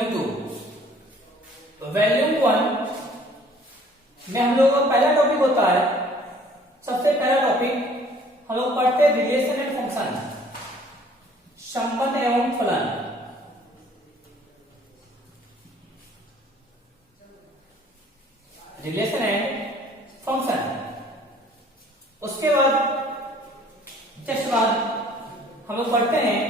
Volume 2। Volume 1 में हम लोगों का पहला टॉपिक होता है, सबसे पहला टॉपिक हम लोग पढ़ते हैं रिलेशन एंड फंक्शन, संबंध एवं फलन। Relation and function. उसके बाद जस्ट बाद हम लोग पढ़ते हैं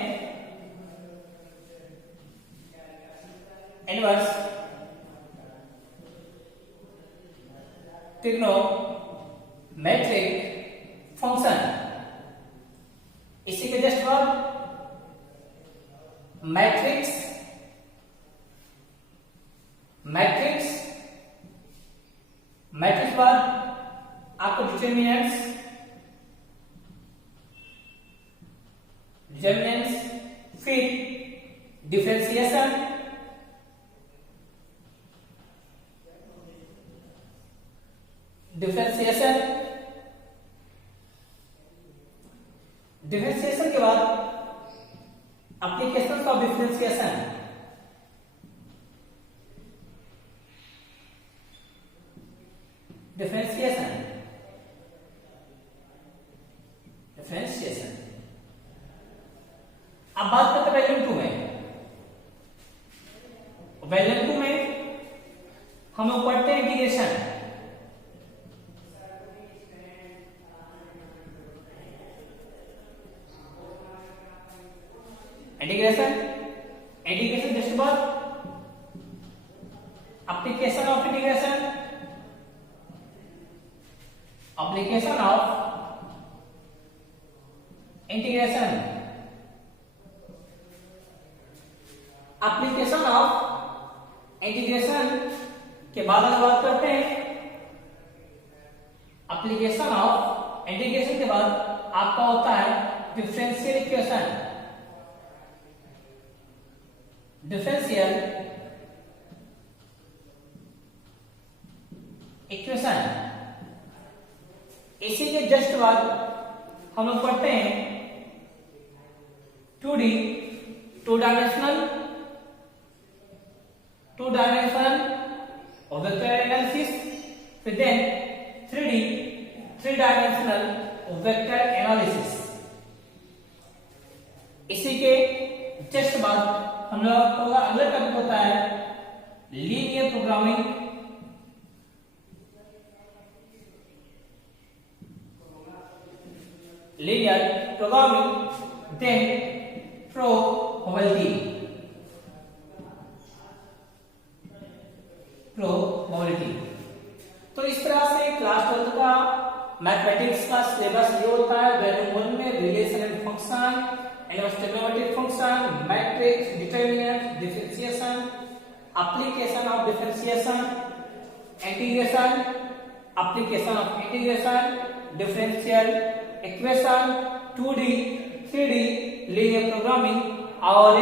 इनवर्स, ट्रिग्नोमेट्रिक फंक्शन। इसी के जस्ट बाद मैट्रिक्स, मैट्रिक्स बाद आपको डिटरमिनेंट्स, फिर डिफरेंशिएशन, डिफरेंशिएशन के बाद एप्लीकेशन ऑफ डिफरेंशिएशन, डिफरेंशिएशन। अब बात करते हैं वॉल्यूम 2 में। वॉल्यूम 2 में हम लोग पढ़ते हैं इंटीग्रेशन, इंटीग्रेशन जस्ट बाद application of integration, application of integration, application of integration के बाद हम बात करते हैं एप्लीकेशन ऑफ इंटीग्रेशन के बाद आपका होता है डिफरेंशियल इक्वेशन, इसी के जस्ट बाद हम लोग पढ़ते हैं 2D, टू डायमेंशनल और वेक्टर एनालिसिस, फिर then 3D, three dimensional vector analysis. इसी के जस्ट बाद हम लोग का अगला टॉपिक होता है लीनियर प्रोग्रामिंग, देन प्रोबेबिलिटी। तो इस तरह से क्लास 12 का मैथमेटिक्स का सिलेबस ये होता है। वॉल्यूम 1 में relation and function, trigonometric function, matrix, determinant, differentiation, application of differentiation, integration, application of integration, differential equation, 2D, 3D, linear programming और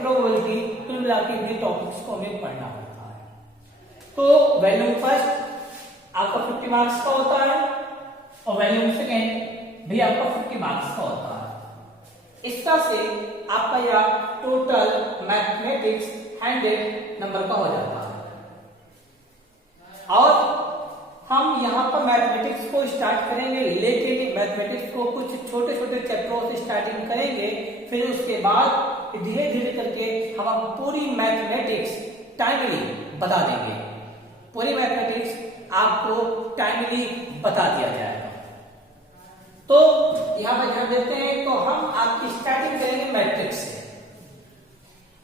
प्रोबेबिलिटी, कुल मिला के ये टॉपिक्स को हमें पढ़ना होता है। तो वॉल्यूम फर्स्ट आपका 50 मार्क्स का होता है और वॉल्यूम सेकेंड भी आपका 50 मार्क्स का होता है। इस तरह से आपका यह टोटल मैथमेटिक्स 100 नंबर का हो जाता है। और हम यहाँ पर मैथमेटिक्स को स्टार्ट करेंगे, लेकिन मैथमेटिक्स को कुछ छोटे छोटे चैप्टरों से स्टार्टिंग करेंगे, फिर उसके बाद धीरे धीरे करके हम पूरी मैथमेटिक्स टाइमली बता देंगे। पूरी मैथमेटिक्स आपको टाइमली बता दिया जाएगा। तो यहां पर ध्यान देते हैं, तो हम आपकी स्टार्टिंग करेंगे मैट्रिक्स से।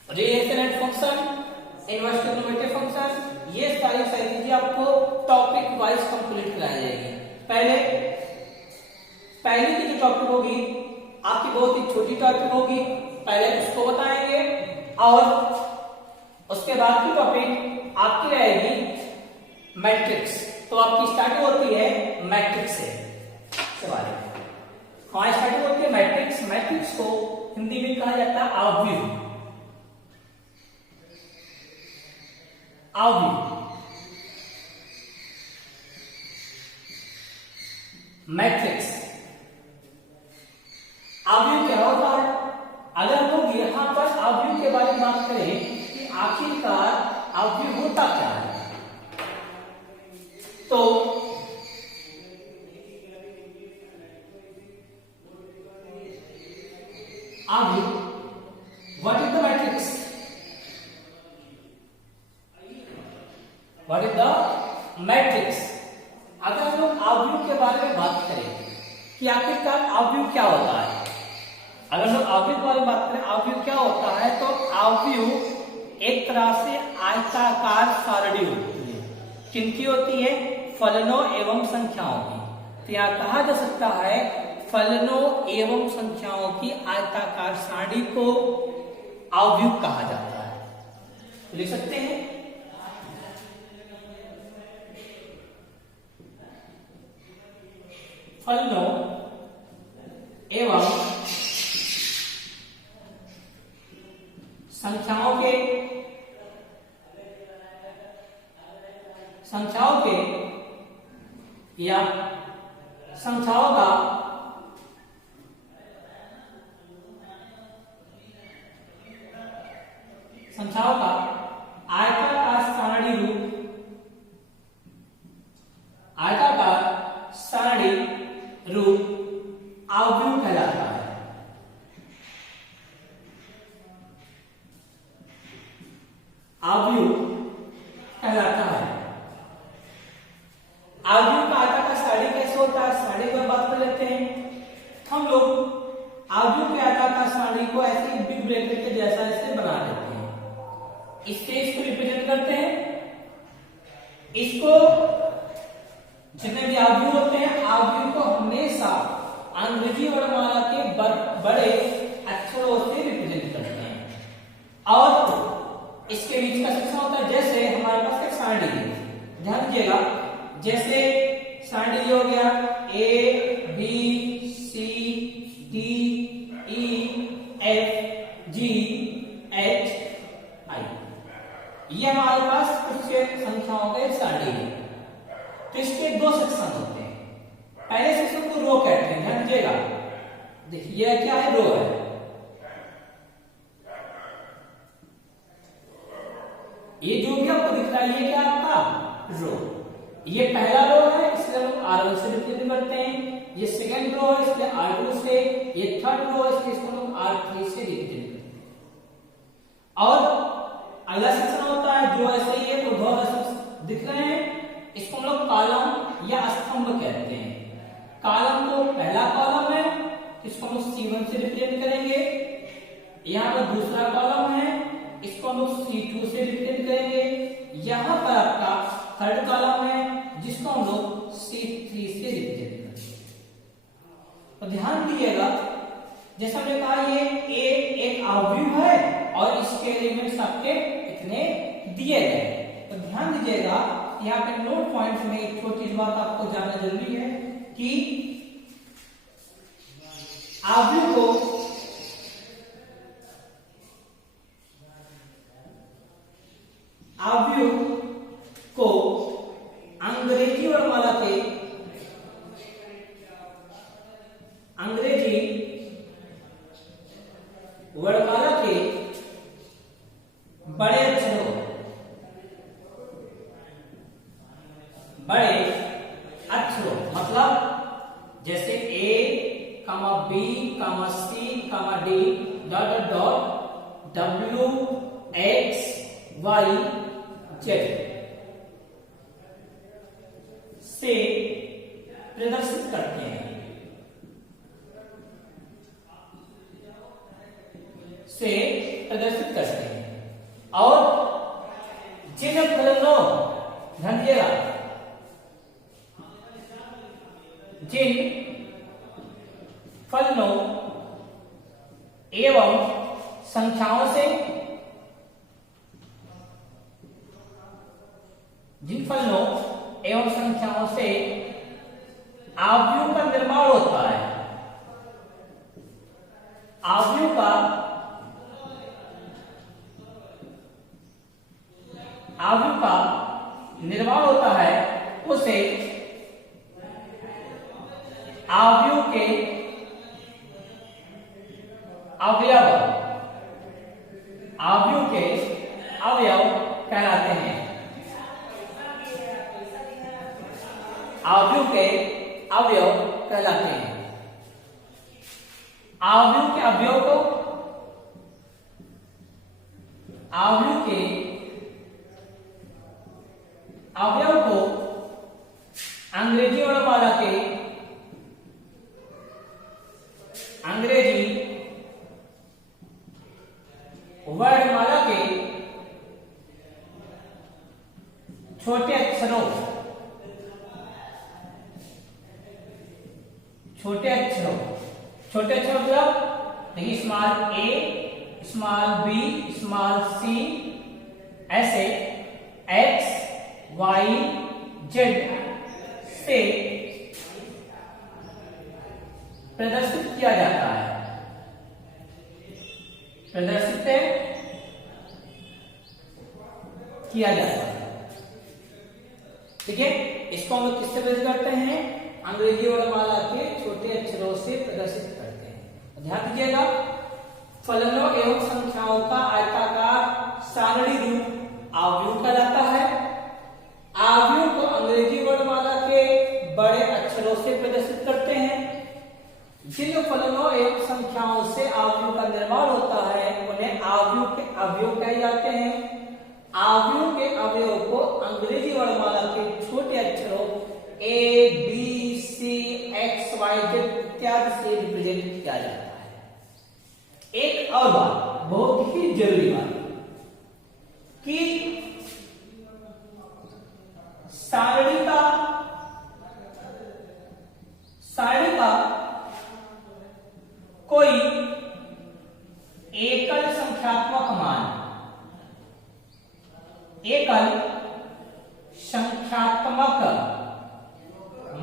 Relation and function, inverse trigonometric function, ये सारी चीजें आपको टॉपिक वाइज कंप्लीट कराई जाएगी। पहले की जो टॉपिक होगी आपकी बहुत ही छोटी टॉपिक होगी, पहले उसको बताएंगे और उसके बाद की टॉपिक आपकी रहेगी मैट्रिक्स। तो आपकी स्टार्टिंग होती है मैट्रिक्स से। सवाल हमारी स्टार्टिंग होती है मैट्रिक्स। मैट्रिक्स को हिंदी में कहा जाता है आवयव। मैट्रिक्स आवयव क्या होता है? अगर हम लोग यहां पर आवयव के बारे में बात करें कि आखिरकार अवयव होता क्या है? तो अवयव, what is the matrix? What is the matrix? अगर हम लोग अवयव के बारे में बात करें कि आखिरकार अवयव क्या होता है, अगर हम अवयव के बारे में बात करें अवयव क्या होता है, तो अवयव एक तरह से आयताकार सारणी होती है। किनकी होती है? फलनों एवं संख्याओं की। तो यहाँ कहा जा सकता है फलनों एवं संख्याओं की आयताकार सारणी को अवयव कहा जाता है। तो लिख सकते हैं फलनों एवं संख्याओं के या संख्याओं का आयताकार सारणी रूप अवयव कहलाता है। अवयव कहलाता है। अवयव का आयताकार सारणी कैसे होता है, सारणी की बात कर लेते हैं हम लोग। अवयव के आयताकार सारणी को ऐसे बिग ब्रैकेट के जैसा ऐसे बना लेते हैं। इससे इसको रिप्रेजेंट करते हैं। इसको जितने भी अवयव होते हैं अवयव को हमेशा अंग्रेजी वर्णमाला के बड़े अक्षरों से रिप्रेजेंट करते हैं। और इसके बीच का सेक्शन होता है, जैसे हमारे पास एक सारणी है, ध्यान दीजिएगा, जैसे सारणी हो गया A B C D E F G H I, ये हमारे पास कुछ संख्याओं का एक सारणी है। तो इसके दो सेक्शन होते हैं। पहले सेक्शन को रो कहते हैं, ध्यान दीजिएगा। देखिए क्या है, रो है। ये जो भी आपको दिख रहा है ये क्या आपका रो, ये पहला रो है, इसलिए हम R1 से रिप्रेजेंट करते हैं। ये सेकंड रो है इसलिए R2 से, ये थर्ड रो है इसलिए इसको हम R3 से रिप्रेजेंट करते हैं। और अगला सेक्शन होता है जो ऐसे ही है, तो दिख रहे हैं, इसको हम लोग कॉलम या स्तंभ कहते हैं। कॉलम को पहला कॉलम है, इसको हम C1 से रिप्रेजेंट करेंगे। यहाँ पर दूसरा कॉलम है, इसको हम लोग C2 से रिप्रेजेंट करेंगे। यहाँ पर आपका थर्ड कॉलम है जिसको हम लोग C3 से रिप्रेजेंट करेंगे। तो ध्यान दीजिएगा, जैसा मैंने कहा ये एक अवयव है और इसके एलिमेंट्स आपके इतने दिए गए। तो ध्यान दीजिएगा, यहाँ पे नोट पॉइंट में एक छोटी बात आपको जानना जरूरी है कि अवयव को अंग्रेजी वर्णमाला के बड़े अक्षरों, मतलब जैसे A, B, C, D, W, X, Y, Z से प्रदर्शित करते हैं। और जिन फलनों, ध्यान दिएगा, जिन फलनों एवं संख्याओं से अवयव का निर्माण होता है, अवयव का निर्माण होता है, उसे अवयव के अवयव कहलाते हैं। आवयव के अवयव कहलाते हैं। आवयव के अवयव को अंग्रेजी वर्णमाला के छोटे अक्षरों मतलब देखिए स्मॉल ए, स्मॉल बी, स्मॉल सी, ऐसे एक्स, वाई, जेड से प्रदर्शित किया जाता है। ठीक है, इसको हम लोग किससे प्रदर्शित करते हैं? अंग्रेजी वर्णमाला के छोटे अक्षरों से प्रदर्शित करते हैं। ध्यान दीजिएगा, फलनों एवं संख्याओं का आयताकार सारणी रूप आवयव कहलाता है। आवयव को अंग्रेजी वर्णमाला के बड़े अक्षरों से प्रदर्शित करते हैं। जिन फलनों एवं संख्याओं से आवयव का निर्माण होता है उन्हें आवयव के अवयव कहे जाते हैं। आवयव के अवयव को अंग्रेजी वर्णमाला के छोटे अक्षरों ए, बी, सी, एक्स, वाई, जेड इत्यादि से रिप्रेजेंट किया जाता है। एक और बात, बहुत ही जरूरी बात, कि सारणी का कोई एकल संख्यात्मक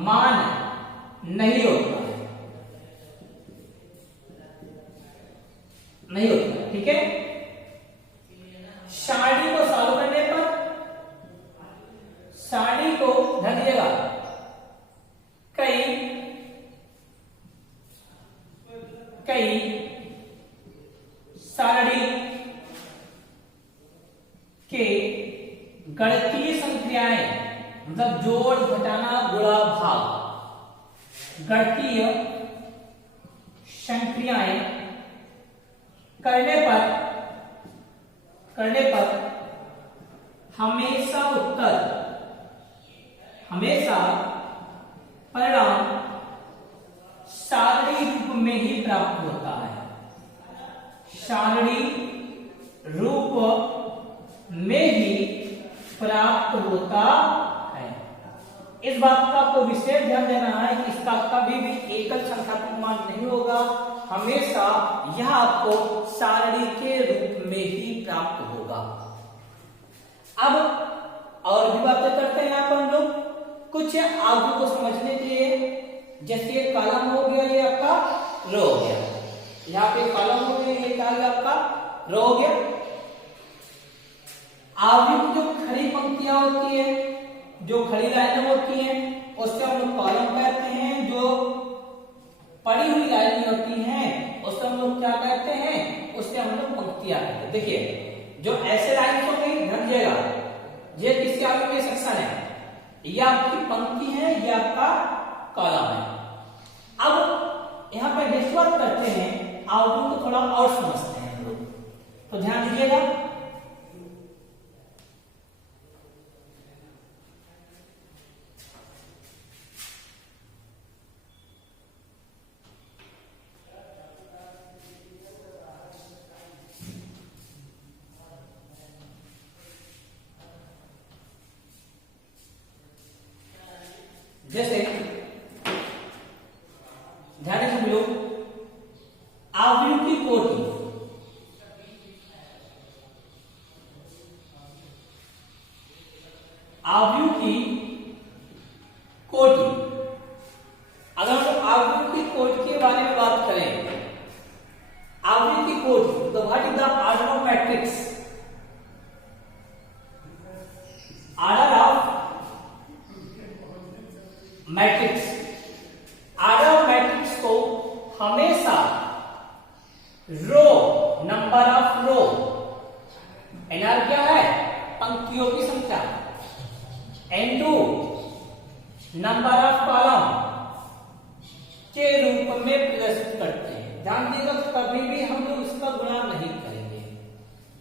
मान नहीं होता। ठीक है, सारणी को सॉल्व करने पर सारणी को ध्यान दीजिएगा कई सारणी के गणितीय संक्रियाएं मतलब जोड़, घटाना, गुणा, भाग, गणितीय संक्रियाएं करने पर हमेशा परिणाम सारणी रूप में ही प्राप्त होता है। सारणी रूप में ही प्राप्त होता है। इस बात का आपको विशेष ध्यान देना है कि इसका कभी भी एकल संख्यात्मक मान नहीं होगा, हमेशा यह आपको सारणी के रूप में ही प्राप्त होगा। अब और भी बातें करते हैं यहाँ पर हम लोग कुछ आगे को समझने के लिए। जैसे ये कॉलम हो गया, ये आपका रो हो गया, यहाँ पे कॉलम हो गया, ये क्या गया आपका रो हो गया। आवयव जो खड़ी पंक्तियां होती है, जो खड़ी लाइनें होती हैं, उससे हम लोग कॉलम कहते हैं। जो पड़ी हुई लाइनें होती हैं उससे हम लोग क्या कहते हैं? उससे हम लोग पंक्तियां कहते हैं। देखिए, जो ऐसे लाइन हो गई, ध्यान दीजिएगा, ये किसके आवयव के सेक्शन है? ये आपकी पंक्ति है, ये आपका कॉलम है। अब यहाँ पे नेक्स्ट बात करते हैं, आवयव को थोड़ा और समझते हैं हम लोग, तो ध्यान दीजिएगा। जैसे ध्यान से हम लोग आवयव की कोटि, आवयव की कोटि, अगर हम आवयव की कोटि के बारे में बात करें, आवयव की कोटि तो what is the order of matrix? Order of matrix, order of matrix को हमेशा रो, नंबर ऑफ रो, एनआर क्या है? पंक्ति पंक्तियों की संख्या, इनटू नंबर ऑफ कॉलम के रूप में प्रदर्शित करते हैं। ध्यान दीजिएगा, कभी भी हम लोग इसका गुणा नहीं करेंगे।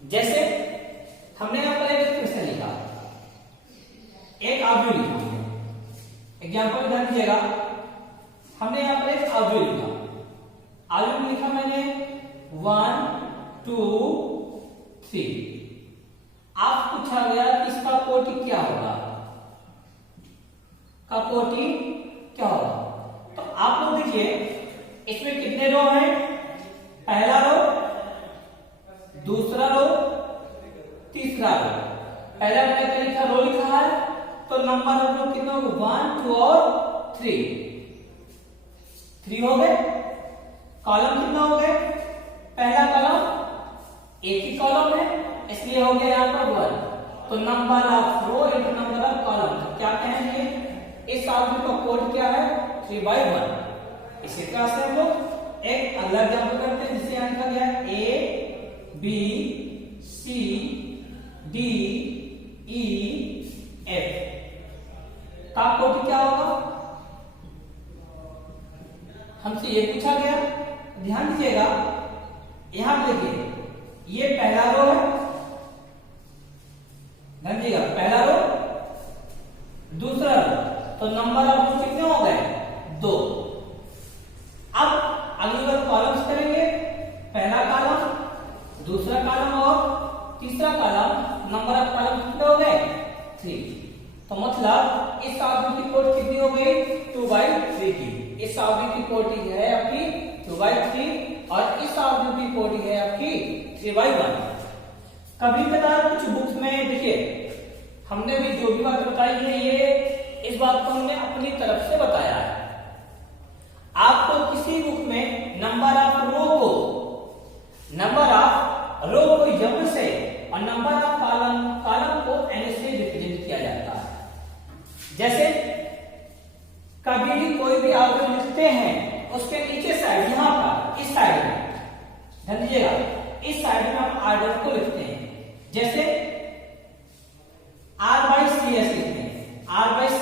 जैसे हमने यहां पर एक क्वेश्चन लिखा, एक अवयव लिखा, एग्जाम्पल ध्यान दीजिएगा, हमने यहां पर एक अवयव लिखा, अवयव लिखा मैंने 1 2 3। आप पूछा गया कि इसका कोटि क्या होगा, का कोटि क्या होगा। तो आप लोग देखिए इसमें कितने रो हैं, पहला रो, दूसरा रो, तीसरा रो। पहला मैंने क्या लिखा, रो लिखा है, तो नंबर ऑफ रो कितने हो गए, 1 2 और 3 हो गए। कॉलम कितना हो गए, पहला कॉलम एक ही कॉलम है इसलिए हो गया यहाँ पर 1। तो number of row into number of column, क्या कहेंगे, इस आउटपुट का कोड क्या है, 3/1। इसी तरह से हम लोग एक अगला एग्जांपल करते हैं जिसे यहाँ लिखा गया है A B C D E F का कोड क्या होगा, हमसे ये पूछा गया। ध्यान दीजिएगा, यहां देखिए ये पहला रो है, ध्यान दीजिएगा पहला रो, दूसरा रो, तो नंबर ऑफ रो कितने हो गए, 2। अब अगली बार कॉलम्स करेंगे, पहला कॉलम, दूसरा कॉलम और तीसरा कॉलम, नंबर ऑफ कॉलम कितने हो गए, 3। तो मतलब इस आवृत्ति की कोटि कितनी हो गई, 2/3 की। इस आवृत्ति की कोटि है आपकी 2/3 और इस आवृत्ति की कोटि है आपकी 3/1। कभी कदार कुछ बुक्स में देखिए, हमने भी जो भी बात बताई है ये इस बात को हमने अपनी तरफ से बताया है। आपको किसी बुक में नंबर ऑफ रो को m से और नंबर ऑफ कॉलम को n से रिप्रेजेंट किया जाता है। जैसे कभी भी कोई भी आप लिखते हैं उसके नीचे साइड, यहां पर इस साइड में ध्यान दीजिएगा, इस साइड में हम आर्डर को लिखते हैं। जैसे R/C ऐसे लिखते हैं, R/C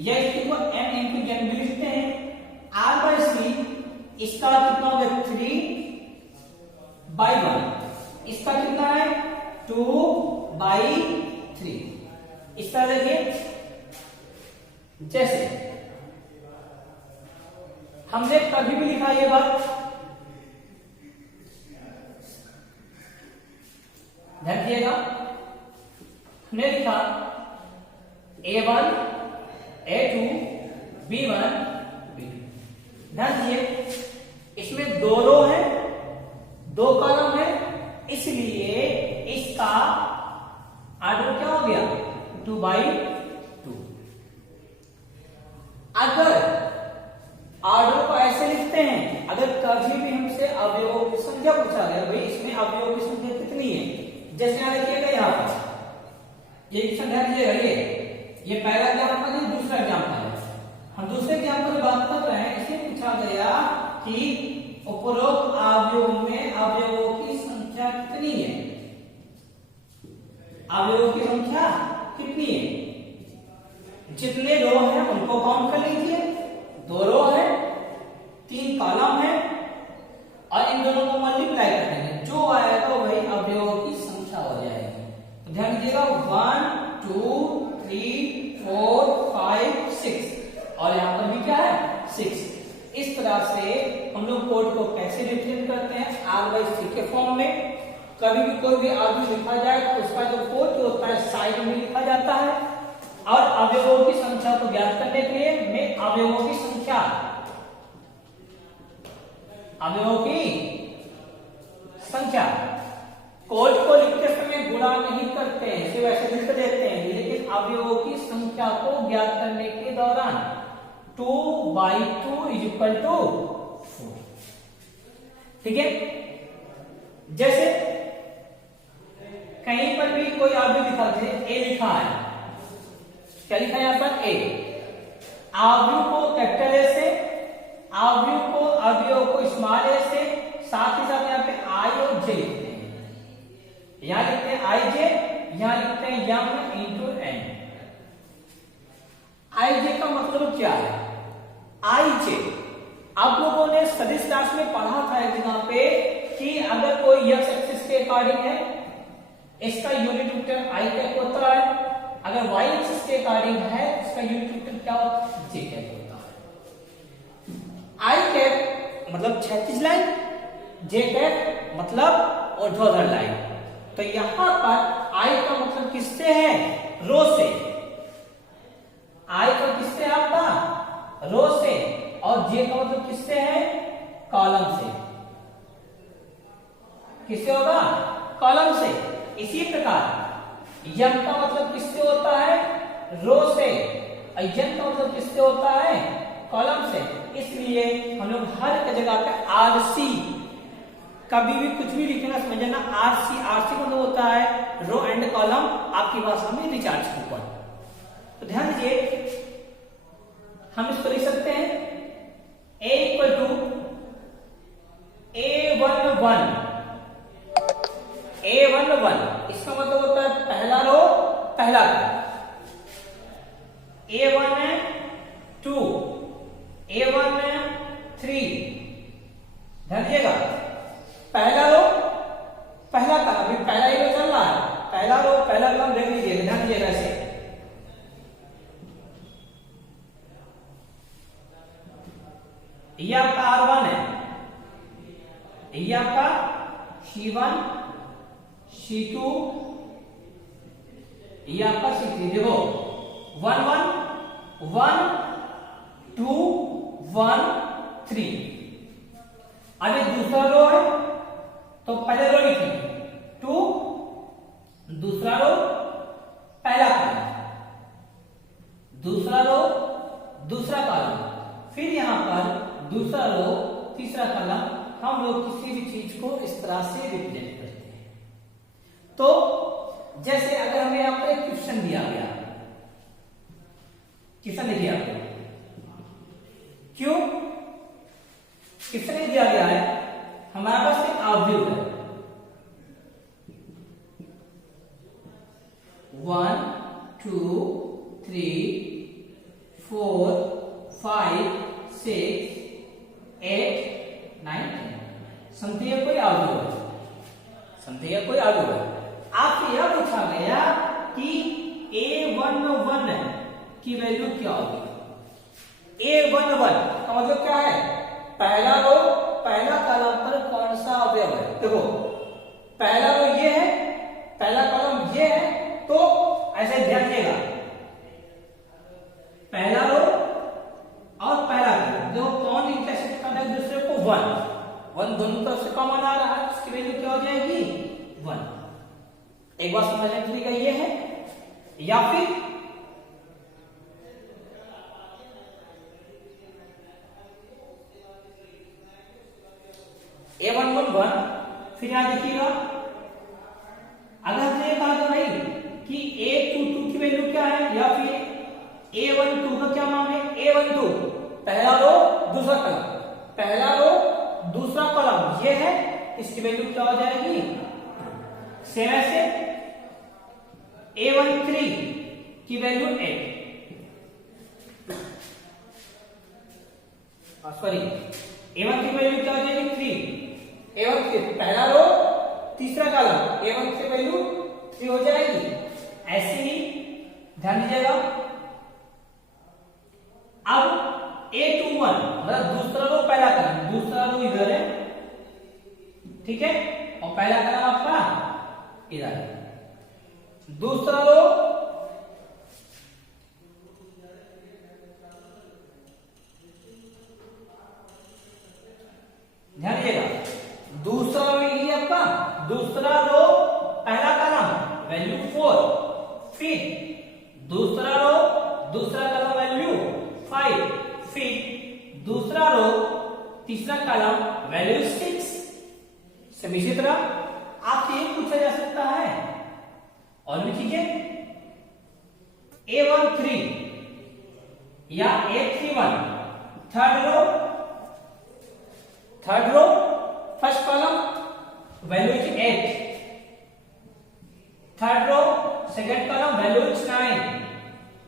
या इसको m into n भी लिखते हैं। R/C इसका कितना हो गया, 3/1, इसका कितना है, 2/3। इस तरह देखिए, जैसे हमने कभी भी लिखा ये बात, ध्यान दिएगा, हमने लिखा A1 A2 B1 B2। ध्यान दिए इसमें 2 रो है, 2 कॉलम है, इसलिए इसका आर्डर क्या हो गया, 2/2। अगर आर्डर को ऐसे लिखते हैं, अगर कभी भी हमसे अवयवों की संख्या पूछा गया, भाई इसमें अवयवों की संख्या कितनी है, जैसे यहां लिखिएगा, यहाँ पर ये संख्या दीजिएगा, ये पहला एग्जाम्पल है, दूसरा एग्जाम्पल है। हम दूसरे एग्जाम्पल की बात कर रहे हैं, इसे पूछा गया कि उपरोक्त अवयवों में अवयवों की संख्या कितनी है, अवयवों की संख्या कितनी है, जितने रो हैं उनको काउंट कर लीजिए, 2 रो है, 3 कॉलम है और इन दोनों को मल्टीप्लाई कर देंगे, जो आएगा वही अवयवों की संख्या हो जाएगी। तो ध्यान दीजिएगा 1 2 3 4 5 6 और यहां पर भी क्या है, 6। इस तरह से हम लोग कोड को कैसे रिप्रेजेंट करते हैं, R/C के फॉर्म में। कभी भी कोई भी आर्ग्यू लिखा जाए तो उसका जो कोड होता है साइड में लिखा जाता है, और अवयवों की संख्या को ज्ञात करने के लिए मैं अवयवों की संख्या कोड को लिखते समय गुणा नहीं करते हैं, सिर्फ ऐसे लिख देते हैं, लेकिन अवयवों की संख्या को ज्ञात करने के दौरान 2/2 = 4। ठीक है, जैसे कहीं पर भी कोई अवयव लिखा है, ए लिखा है, क्या लिखा है यहाँ पर, ए। अवयव को कैपिटल ए से, अवयव को स्मॉल ए से, साथ ही साथ यहाँ पे आई और जे लिखते हैं। यहाँ लिखते हैं आई जे, यहां लिखते हैं m इंटू n। ij का मतलब क्या है? ij आप लोगों ने सदिश राशि में पढ़ा था एक जगह पे कि अगर कोई x एक्सिस के अकॉर्डिंग है इसका यूनिट वेक्टर i कैप होता है, अगर y एक्सिस के अकॉर्डिंग है इसका यूनिट वेक्टर क्या होता है? j कैप होता है। i कैप मतलब क्षैतिज लाइन, j कैप मतलब ऊर्ध्वाधर लाइन। तो यहां पर i का मतलब किससे है? रो से। i का किससे आपका? रो से। और j का मतलब किससे है? कॉलम से। किससे होगा? कॉलम से। इसी प्रकार m का मतलब किससे होता है? रो से। और n का मतलब किससे होता है? कॉलम से। इसलिए हम लोग हर एक जगह पे आरसी, कभी भी कुछ भी लिखना समझना, आरसी आरसी मतलब होता है रो एंड कॉलम, आपकी भाषा में रिचार्ज कूपन। तो ध्यान दीजिए, हम इसको लिख सकते हैं a equal to a11 a11। इसका मतलब होता है पहला रो पहला कॉलम। a12 a13। ध्यान दीजिएगा, पहला रो पहला कॉलम, अभी पहला ही रो चल रहा है, पहला रो पहला कॉलम देख लीजिए, ध्यान दीजिएगा ऐसे। ये आपका R1 है, ये आपका C1 C2, ये आपका C3। देखो 1 1 1 2 1 3। अब एक दूसरा रो है तो पहले रो लिखिए 2, दूसरा रो पहला कॉलम, दूसरा रो दूसरा कॉलम, फिर यहां पर दूसरा रो तीसरा कॉलम। हम लोग किसी भी चीज को इस तरह से रिप्रेजेंट करते हैं। तो जैसे अगर हमें यहाँ पर एक क्वेश्चन दिया गया, क्वेश्चन देखिए आपको, क्यों क्वेश्चन दिया गया है, हमारे पास एक ऑब्जेक्ट है 1 2 3 4 5 6 8 9 10। समझिए कोई ऑब्जेक्ट है, समझिए कोई ऑब्जेक्ट है। आपसे यह पूछा गया कि a11 की वैल्यू क्या होगी? a11 का मतलब क्या है? पहला रो पहला कॉलम पर कौन सा अवयव है? देखो पहला रो ये है, पहला कॉलम ये है, तो ऐसे ध्यान देगा, पहला रो और पहला कॉलम देखो कौन इंटरसेक्ट कर रहा है दूसरे को? 1 1 दोनों तरफ से कॉमन आ रहा है, उसकी वैल्यू क्या हो जाएगी? 1। एक बार समझने के लिए ये है, या फिर a111। फिर यहां देखिएगा, अगर हमने कहा था भाई कि a22 की वैल्यू क्या है, या फिर a12 का क्या मान है? a12 पहला रो दूसरा कॉलम, पहला रो दूसरा कॉलम ये है, इसकी वैल्यू क्या हो जाएगी? सेम ऐसे a13 की वैल्यू 8, सॉरी a1 की वैल्यू क्या हो जाएगी? 3। a1 पहला रो तीसरा कॉलम, a1 की वैल्यू 3 हो जाएगी। ऐसे ही ध्यान दीजिएगा। अब a21 मतलब दूसरा रो पहला कॉलम, दूसरा रो इधर है, ठीक है, और पहला कॉलम आपका इधर है। दूसरा रो ध्यान दीजिएगा, दूसरा रो ये आपका दूसरा रो पहला कॉलम वैल्यू 4, फिर दूसरा रो दूसरा कॉलम वैल्यू 5, फिर दूसरा रो तीसरा कॉलम वैल्यू 6। सब इसी तरह आपसे ये पूछा जा सकता है, और भी चीजें a13 या a31 third row first column value 8, third row second column value is 9,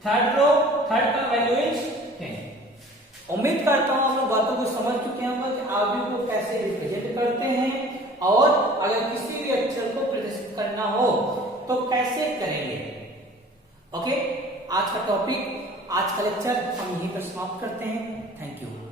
third row third column value is 10। उम्मीद करता हूं आप लोग बातों को समझ चुके होंगे कि आर्ग्यू को कैसे रिप्रेजेंट करते हैं और अगर किसी भी अक्षर को प्रदर्शित करना हो तो कैसे करेंगे। ओके, आज का टॉपिक, आज का लेक्चर हम यहीं पर समाप्त करते हैं। Thank you.